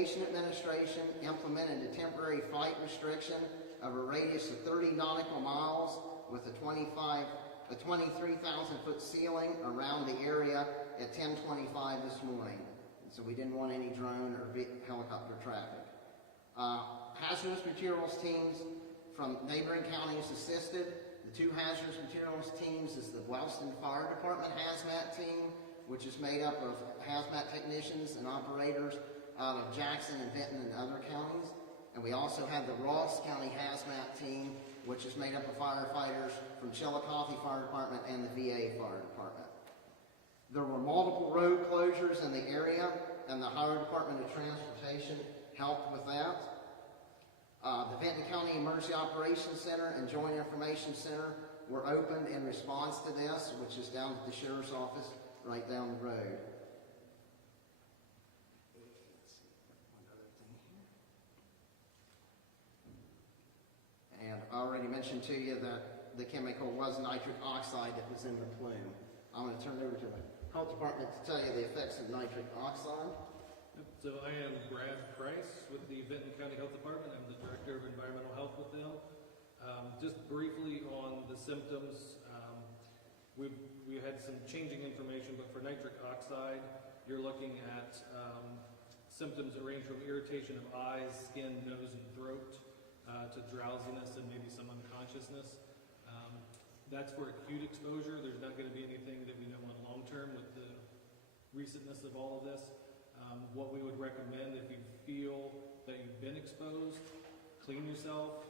Aviation Administration implemented a temporary flight restriction of a radius of 30 nautical miles with a 23,000 foot ceiling around the area at 10:25 this morning. So we didn't want any drone or helicopter traffic. Hazardous materials teams from neighboring counties assisted. The two hazardous materials teams is the Wellston Fire Department hazmat team, which is made up of hazmat technicians and operators out of Jackson and Benton and other counties. And we also have the Ross County hazmat team, which is made up of firefighters from Chillicothe Fire Department and the VA Fire Department. There were multiple road closures in the area, and the Ohio Department of Transportation helped with that. The Benton County Emergency Operations Center and Joint Information Center were opened in response to this, which is down at the Sheriff's Office right down the road. And I already mentioned to you that the chemical was nitric oxide that was in the plume. I'm going to turn it over to the Health Department to tell you the effects of nitric oxide. So I am Brad Price with the Benton County Health Department. I'm the Director of Environmental Health with them. Just briefly on the symptoms, we had some changing information, but for nitric oxide, you're looking at symptoms that range from irritation of eyes, skin, nose, and throat, to drowsiness and maybe some unconsciousness. That's for acute exposure. There's not going to be anything that we know on long term with the recentness of all of this. What we would recommend, if you feel that you've been exposed, clean yourself,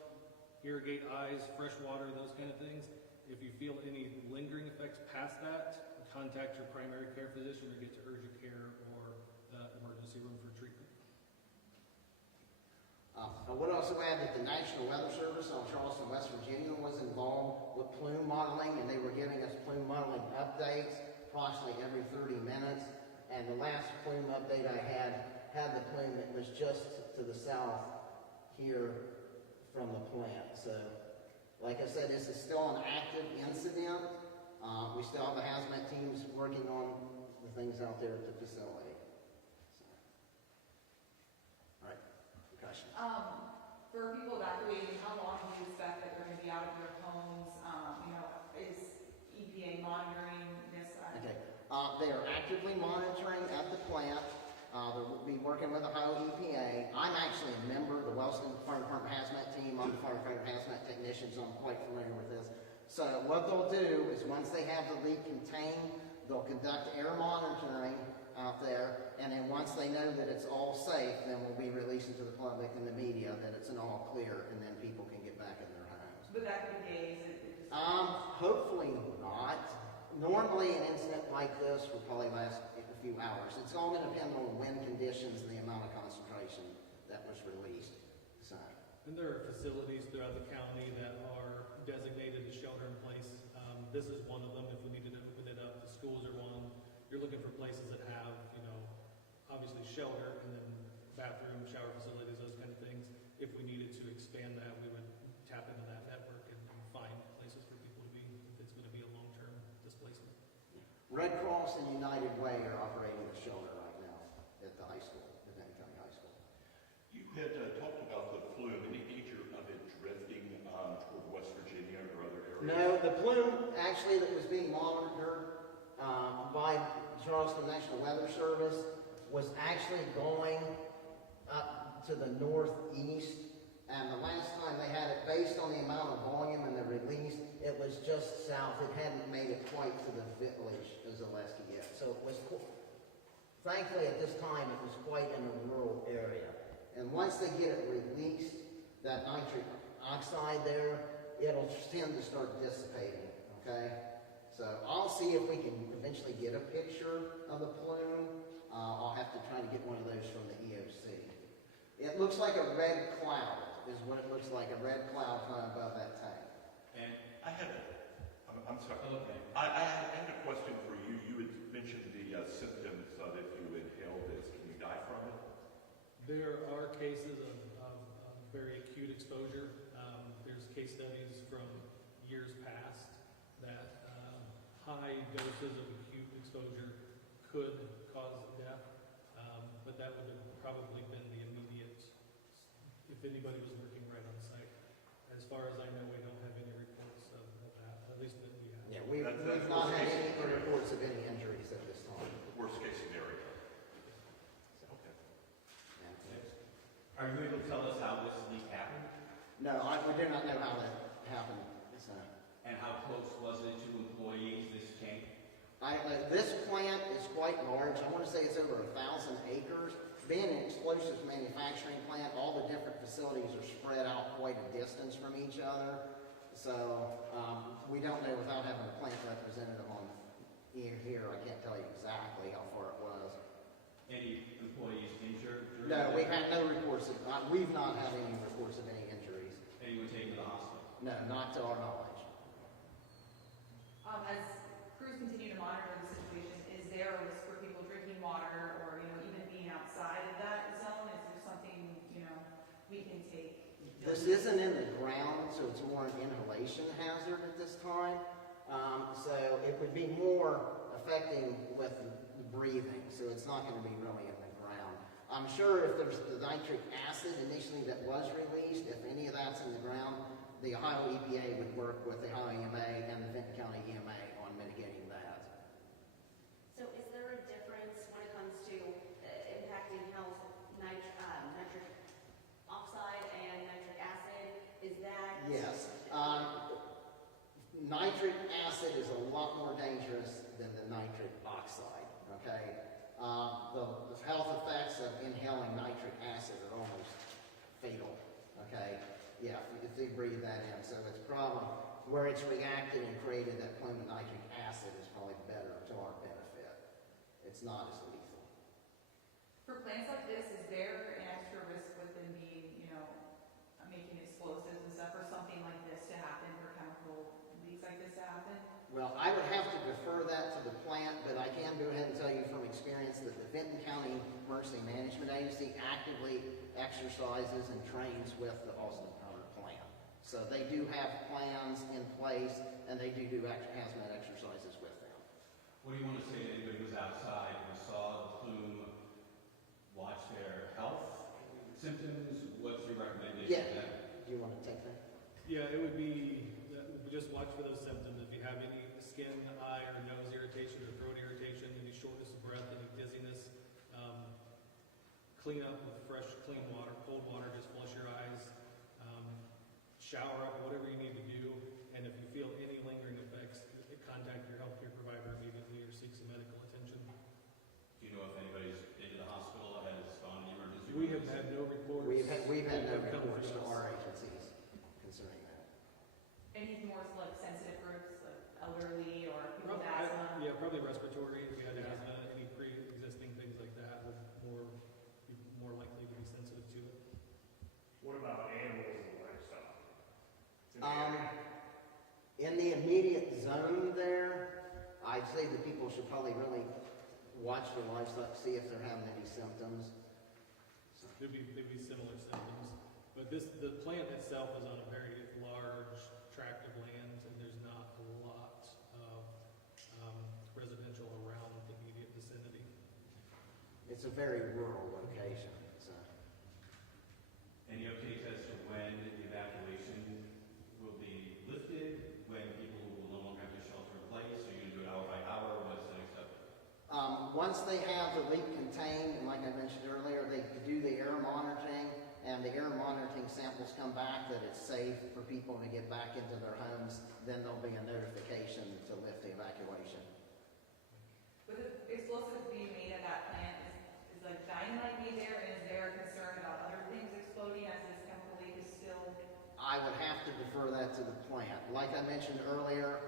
irrigate eyes, fresh water, those kind of things. If you feel any lingering effects past that, contact your primary care physician or get to urgent care or the emergency room for treatment. I would also add that the National Weather Service on Charleston, West Virginia was involved with plume modeling, and they were giving us plume modeling updates approximately every 30 minutes. And the last plume update I had the plume that was just to the south here from the plant. So, like I said, this is still an active incident. We still have the hazmat teams working on the things out there at the facility. So. All right, questions? For people evacuating, how long do you expect that they're going to be out of their homes? Is EPA monitoring this? Okay. They are actively monitoring at the plant. They'll be working with Ohio EPA. I'm actually a member of the Wellston Fire Department hazmat team. I'm the firefighter hazmat technician, so I'm quite familiar with this. So what they'll do is once they have the leak contained, they'll conduct air monitoring out there, and then once they know that it's all safe, then we'll be releasing to the public and the media that it's an all clear, and then people can get back in their homes. But that could be days. Hopefully not. Normally an incident like this will probably last a few hours. It's all going to depend on the wind conditions and the amount of concentration that was released. So. And there are facilities throughout the county that are designated as shelter in place. This is one of them. If we needed to open it up, the schools are one. You're looking for places that have, obviously shelter and then bathroom, shower facilities, those kind of things. If we needed to expand that, we would tap into that network and find places for people to be if it's going to be a long-term displacement. Red Cross and United Way are operating a shelter right now at the high school, the Benton County High School. You had talked about the plume. Any danger of it drifting toward West Virginia or other areas? No, the plume actually that was being monitored by Charleston National Weather Service was actually going up to the northeast, and the last time they had it, based on the amount of volume and the release, it was just south. It hadn't made it quite to the village as Oleski yet. So it was, thankfully at this time, it was quite in a rural area. And once they get it released, that nitric oxide there, it'll tend to start dissipating, okay? So I'll see if we can eventually get a picture of the plume. I'll have to try to get one of those from the EOC. It looks like a red cloud, is what it looks like, a red cloud kind of above that tank. And I had I'm sorry. Okay. I had a question for you. You had mentioned the symptoms that if you inhale this, can you die from it? There are cases of very acute exposure. There's case studies from years past that high doses of acute exposure could cause death, but that would have probably been the anybody was working right on site. As far as I know, we don't have any reports of that, at least that we have. Yeah, we've That's not had worst any case. reports of any injuries at this time. Worst case scenario. So, Okay. yeah. Are you able to tell us how this leak happened? No, we do not know how that happened. So, And how close was it to employees, this tank? this plant is quite large. I want to say it's over 1,000 acres. Being an explosives manufacturing plant, all the different facilities are spread out quite a distance from each other. So we don't know without having a plant representative on here. I can't tell you exactly how far it was. Any employees injured? during No, the- we've had no reports. We've not had any reports of any injuries. Anyone taken to the hospital? No, not to our knowledge. As crews continue to monitor the situation, is there a risk for people drinking water or, even being outside of that zone? Is there something, we can take? This isn't in the ground, so it's more an inhalation hazard at this time. So it would be more affecting with the breathing, so it's not going to be really in the ground. I'm sure if there's the nitric acid initially that was released, if any of that's in the ground, the Ohio EPA would work with the Ohio EMA and the Vinton County EMA on mitigating that. So is there a difference when it comes to impacting health, nitric oxide and nitric acid? Is that? Yes. Nitric acid is a lot more dangerous than the nitric oxide, okay? The health effects of inhaling nitric acid are almost fatal, okay? Yeah, if they breathe that in. So it's probably, where it's reacted and created that plume of nitric acid is probably better to our benefit. It's not as lethal. For plants like this, is there an extra risk with them being, making explosives and stuff, or something like this to happen, for chemical leaks like this to happen? Well, I would have to defer that to the plant, but I can go ahead and tell you from experience that the Vinton County Emergency Management Agency actively exercises and trains with the Austin Powder plant. So they do have plans in place, and they do hazmat exercises with them. What do you want to say to anybody who's outside who saw the plume, watch their health symptoms? What's your recommendation Yeah. to them? Do you want to take that? Yeah, it would be, just watch for those symptoms. If you have any skin, eye, or nose irritation, or throat irritation, any shortness of breath, any dizziness, clean up with fresh, clean water, cold water, just flush your eyes, shower up, whatever you need to do, and if you feel any lingering effects, contact your healthcare provider immediately or seek some medical attention. Do you know if anybody's been to the hospital, has gone to the emergency room? We have had no reports. We've had no that have come reports to through us. our agencies concerning that. Any more like sensitive groups, like elderly or people with Probably, asthma? yeah, probably respiratory. If you had asthma, any pre-existing things like that would be more likely to be sensitive to it. What about animals and livestock? In the immediate zone there, I'd say that people should probably really watch their livestock, see if they're having any symptoms. There'd be similar symptoms, but the plant itself is on a very large tract of land, and there's not a lot of residential around the immediate vicinity. It's a very rural location, so. Any updates as to when the evacuation will be lifted, when people will no longer have to shelter in place? Are you going to do it hour by hour? What's the next step? Once they have the leak contained, and like I mentioned earlier, they do the air monitoring, and the air monitoring samples come back that it's safe for people to get back into their homes, then there'll be a notification to lift the evacuation. With the explosives being made at that plant, is like dynamite be there, and is there a concern about other things exploding as this chemical leak is still? I would have to defer that to the plant. Like I mentioned earlier,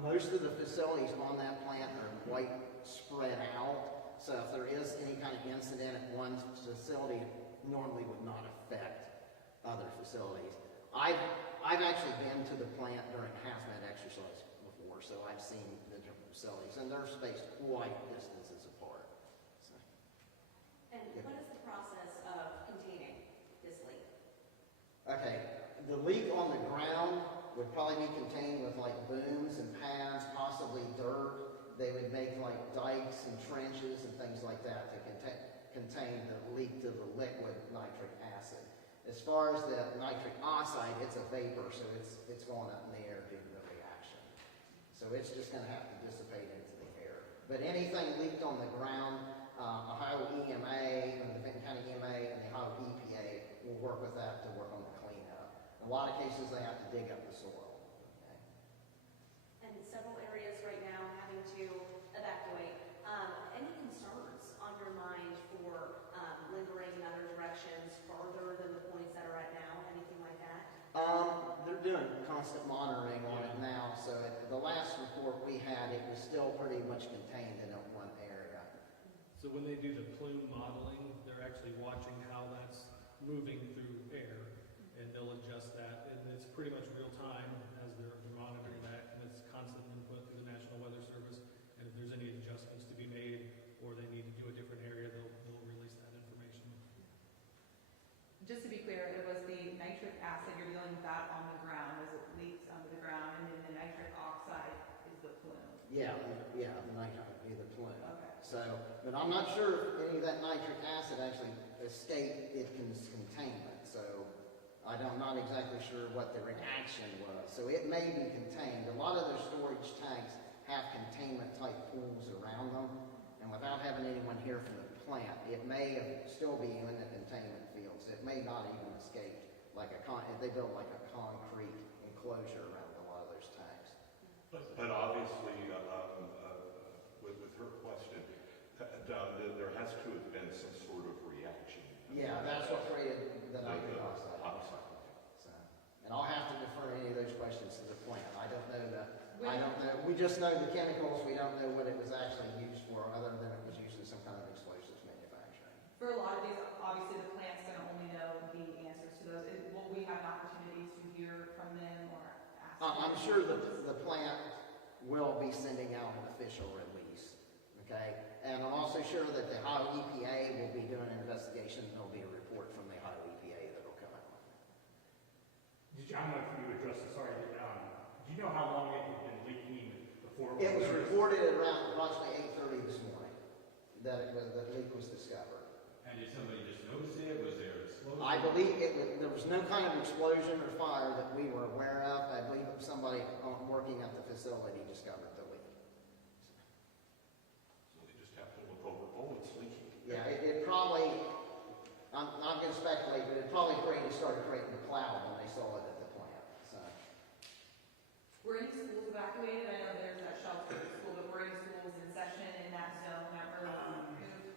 most of the facilities on that plant are quite spread out. So if there is any kind of incident at one facility, it normally would not affect other facilities. I've actually been to the plant during hazmat exercise before, so I've seen the different facilities, and they're spaced quite distances apart. So, And what is the process of containing this leak? okay, the leak on the ground would probably be contained with like booms and pads, possibly dirt. They would make like dikes and trenches and things like that to contain the leak to the liquid nitric acid. As far as the nitric oxide, it's a vapor, so it's going up in the air due to the reaction. So it's just gonna have to dissipate into the air. But anything leaked on the ground, Ohio EMA, and the Benton County EMA, and the Ohio EPA will work with that to work on the cleanup. In a lot of cases, they have to dig up the soil. Okay? And several areas right now having to evacuate. Any concerns on your mind for lingering in other directions farther than the points that are at now? Anything like that? They're doing constant monitoring on it now, so the last report we had, it was still pretty much contained in one area. So when they do the plume modeling, they're actually watching how that's moving through air, and they'll adjust that, and it's pretty much real time as they're monitoring that, and it's constant input through the National Weather Service, and if there's any adjustments to be made, or they need to do a different area, they'll release that information. Just to be clear, it was the nitric acid, you're dealing with that on the ground, as it leaks under the ground, and then the nitric oxide is the plume. Yeah, the nitric would be the plume. Okay. So, but I'm not sure if any of that nitric acid actually escaped its containment, so I'm not exactly sure what the reaction was. So it may be contained. A lot of their storage tanks have containment type pools around them, and without having anyone here from the plant, it may still be in the containment fields. It may not even escape like they build like a concrete enclosure around a lot of those tanks. But obviously, with her question, there has to have been some sort of reaction. Yeah, that's what created the nitric oxide. oxide. So, and I'll have to defer any of those questions to the plant. I don't know. We just know the chemicals. We don't know what it was actually used for, other than it was used in some kind of explosives manufacturing. For a lot of these, obviously the plant's gonna only know the answers to those. Will we have opportunities to hear from them or ask? I'm sure the plant will be sending out an official release. Okay, and I'm also sure that the Ohio EPA will be doing an investigation. And there'll be a report from the Ohio EPA that'll come out. I don't know if you addressed this already. Do you know how long it had been leaking before? It was reported at around approximately 8:30 this morning that the leak was discovered. And did somebody just notice it? Was there an explosion? I believe there was no kind of explosion or fire that we were aware of. I believe somebody working at the facility discovered the leak. So they just have to look over, oh, it's leaking. Yeah, it probably, I'm going to speculate, but it probably started creating a cloud when they saw it at the plant. So. Were any schools evacuated? I know there's that shelter school, but were any schools in session in that zone that were moved?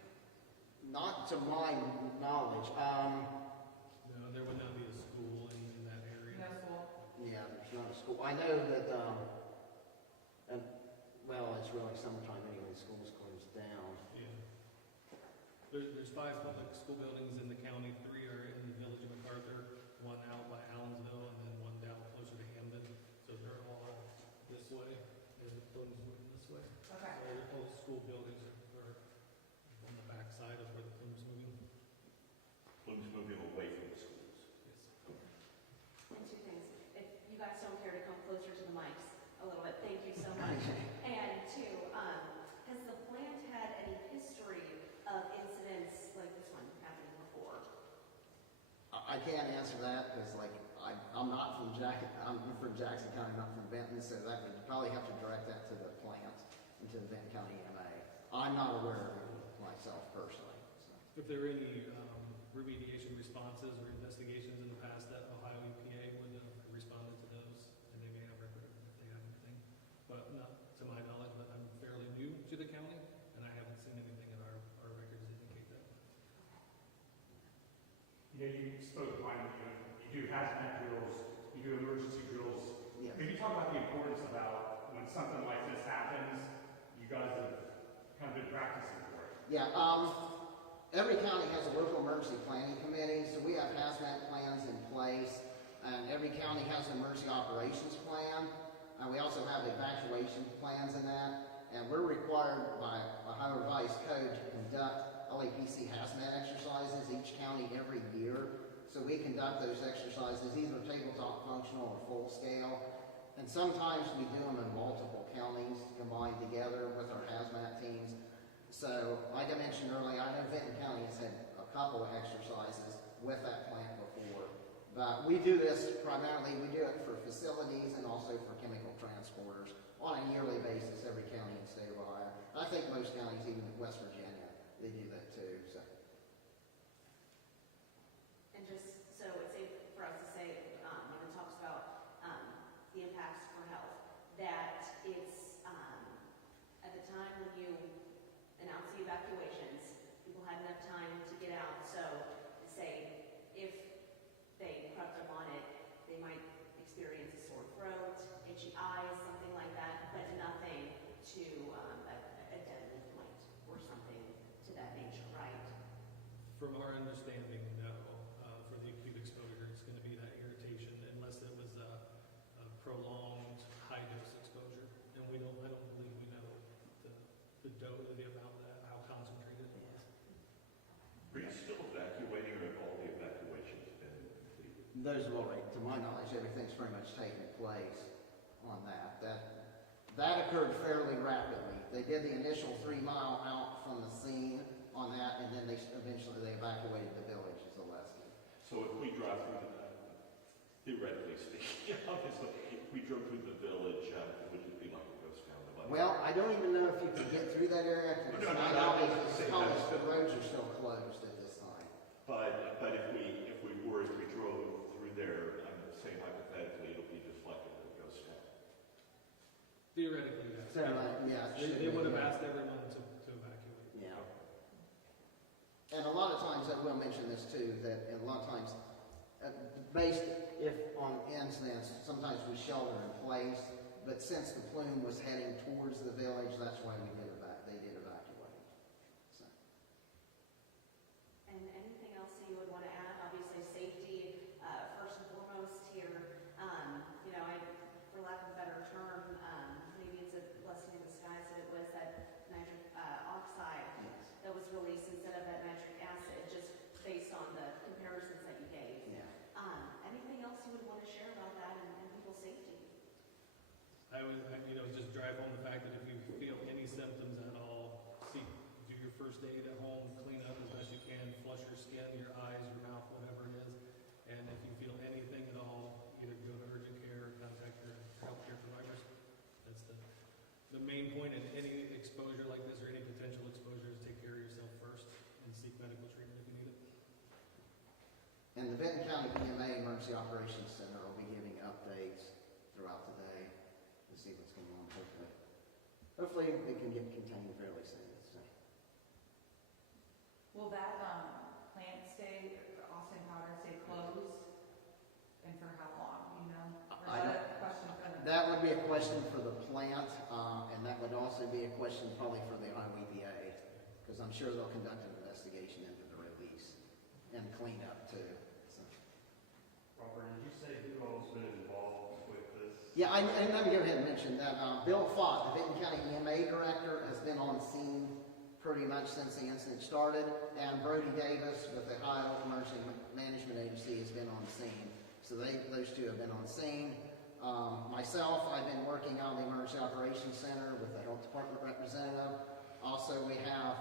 Not to my knowledge. No, there would not be a school in that area. No school? Yeah, there's not a school. I know that, it's really summertime anyway, schools closed down. Yeah. There's 5 public school buildings in the county. 3 are in the village of MacArthur, 1 out by Allensville, and then 1 down closer to Hamden. So they're all this way, and the buildings moving this way. Okay. So all the school buildings are on the back side of where the plume's moving. Plume's moving away from the schools. Yes. And 2 things. If you guys don't care to come closer to the mics a little bit, thank you so much. And 2, has the plant had any history of incidents like this one happening before? I can't answer that because, I'm not from I'm from Jackson County, not from Benton, so that would probably have to direct that to the plant and to the Benton County EMA. I'm not aware of it myself personally. So. If there are any remediation responses or investigations in the past that Ohio EPA would have responded to those, and they may have record of it if they have anything. But not to my knowledge, but I'm fairly new to the county, and I haven't seen anything in our records that indicate that. You spoke about you do hazmat drills, you do emergency drills. Yes. Can you talk about the importance about when something like this happens, you guys have kind of been practicing for it? Yeah, every county has a local emergency planning committee, so we have hazmat plans in place, and every county has an emergency operations plan, and we also have evacuation plans in that, and we're required by Ohio Revised Code to conduct LAPC hazmat exercises each county every year. So we conduct those exercises either tabletop functional or full scale, and sometimes we do them in multiple counties combined together with our hazmat teams. So, like I mentioned earlier, I know Benton County has had a couple of exercises with that plant before. We do this primarily, we do it for facilities and also for chemical transporters on a yearly basis, every county in the state of Ohio. And I think most counties, even in West Virginia, they do that too, so. And just so it's safe for us to say, when it talks about the impacts for health, that it's at the time when you announce the evacuations, people had enough time to get out. So say if they crept up on it, they might experience a sore throat, itchy eyes, something like that, but nothing to a deadly point or something to that nature, right? From our understanding, no. For the acute exposure, it's going to be that irritation unless it was a prolonged high dose exposure. And I don't believe we know the dose, the amount of that, how concentrated it was. Are you still evacuating, or have all the evacuations been completed? Those have already, to my knowledge, everything's pretty much taken place on that. That occurred fairly rapidly. They did the initial 3 mile out from the scene on that, and then eventually they evacuated the village as a lesson. So if we drive through theoretically speaking, obviously, if we drove through the village, would it be like a ghost town? Well, I don't even know if you can get through that area. No, It's no, not no, always no, as no, close. no. The roads are still closed at this time. But if we drove through there, I'm saying hypothetically, it'll be just like a ghost town. Theoretically, yes. So, yeah, it should They be, would have yeah. asked everyone to evacuate. Yeah. And a lot of times, I will mention this too, that a lot of times, based if on incidents, sometimes we shelter in place, but since the plume was heading towards the village, that's why they did evacuate. So. And anything else that you would want to add? Obviously, safety, first and foremost here. For lack of a better term, maybe it's a blessing in disguise that it was that nitric oxide that was released instead of that nitric acid, just based on the comparisons that you gave. Yeah. Anything else you would want to share about that and people's safety? I would, just drive home the fact that if you feel any symptoms at all, do your first aid at home, clean up as best you can, flush your skin, your eyes, your mouth, whatever it is. And if you feel anything at all, either go to urgent care or contact your healthcare providers. That's the main point in any exposure like this or any potential exposure is take care of yourself first and seek medical treatment if you need it. And the Benton County EMA Emergency Operations Center will be giving updates throughout the day to see what's going on. Hopefully it can get contained fairly soon. So. Will that plant stay, Austin Powder stay closed? And for how long, you know? Or is that a question for the... That would be a question for the plant, and that would also be a question probably for the Ohio EPA, because I'm sure they'll conduct an investigation into the release and cleanup too. So. Robert, did you say who all's been involved with this? Yeah, and let me go ahead and mention that Bill Fott, the Benton County EMA director, has been on scene pretty much since the incident started, and Brody Davis with the Ohio Emergency Management Agency has been on scene. So those two have been on scene. Myself, I've been working on the Emergency Operations Center with the Health Department representative. Also, we have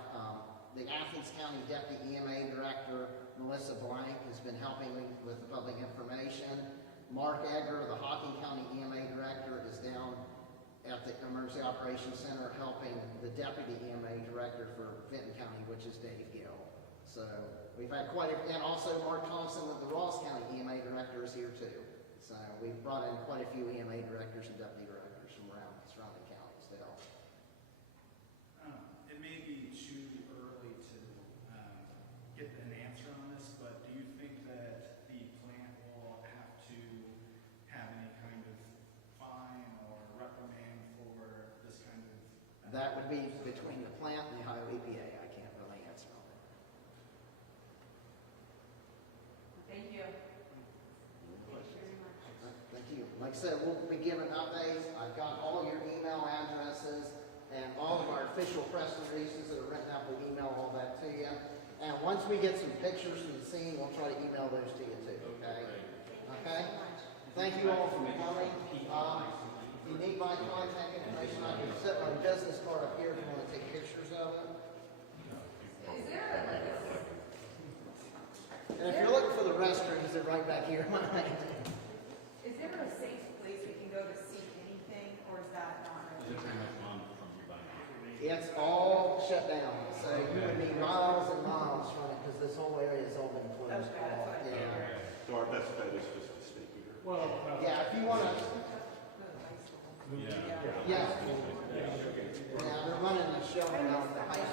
the Athens County Deputy EMA Director, Melissa Blank, has been helping with the public information. Mark Edgar, the Hocking County EMA Director, is down at the Emergency Operations Center helping the Deputy EMA Director for Benton County, which is Dave Gill. So we've had and also Mark Thompson with the Ross County EMA Director is here too. So we've brought in quite a few EMA directors and deputy directors from around surrounding counties to help. It may be too early to get an answer on this, but do you think that the plant will have to have any kind of fine or reprimand for this kind of... That would be between the plant and the Ohio EPA. I can't really answer on that. Thank you. Thank you. Like I said, we'll be giving updates. I've got all your email addresses and all of our official press releases that are written up. We'll email all that to you. And once we get some pictures from the scene, we'll try to email those to you too, okay? Okay? Thank you all for coming. If you need my contact information, I can set my business card up here if you want to take pictures of it. Is there And if you're looking for the restrooms, they're right back here. Is there a safe place we can go to see anything, or is that not Is it really? pretty much gone from your body? It's all shut down, so you would be miles and miles from it, because this whole area has all been closed Okay, that's off. what I Yeah. figured. So our best bet is just to stay here. Well, Yeah, if you wanna, Yeah. yeah. Yeah, they're running a show around the high